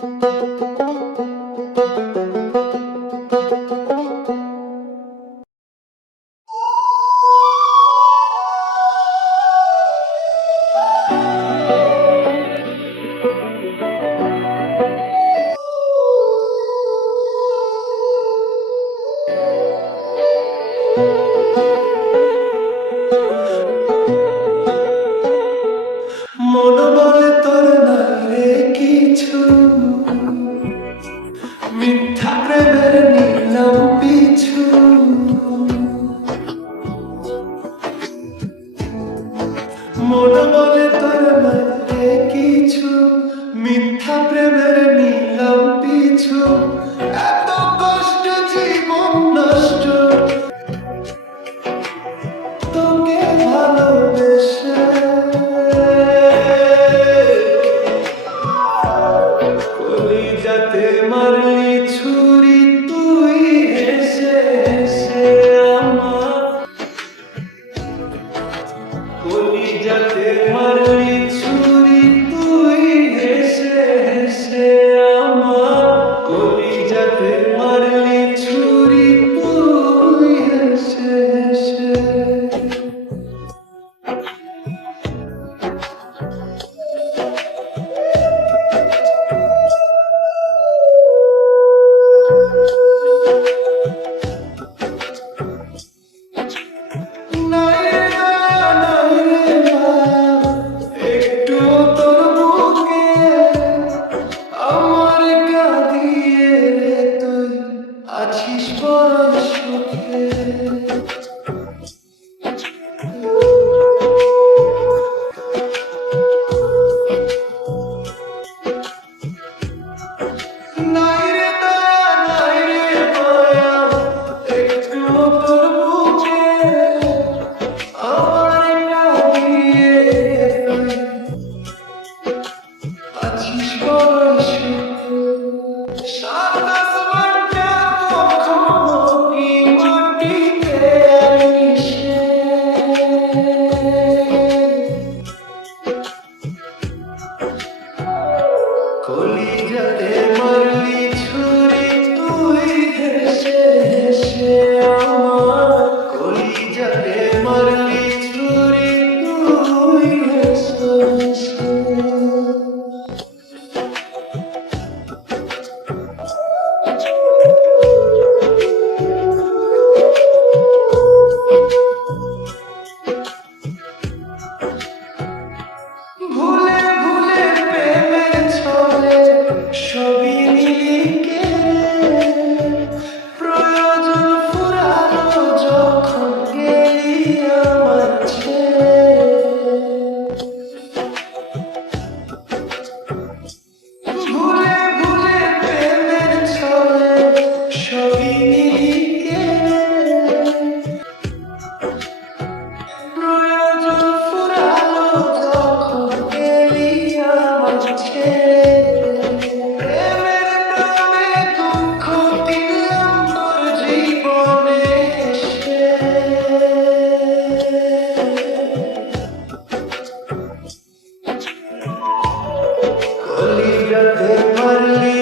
Música মন বলে তোর কলিজাতে মারলি करके मर ली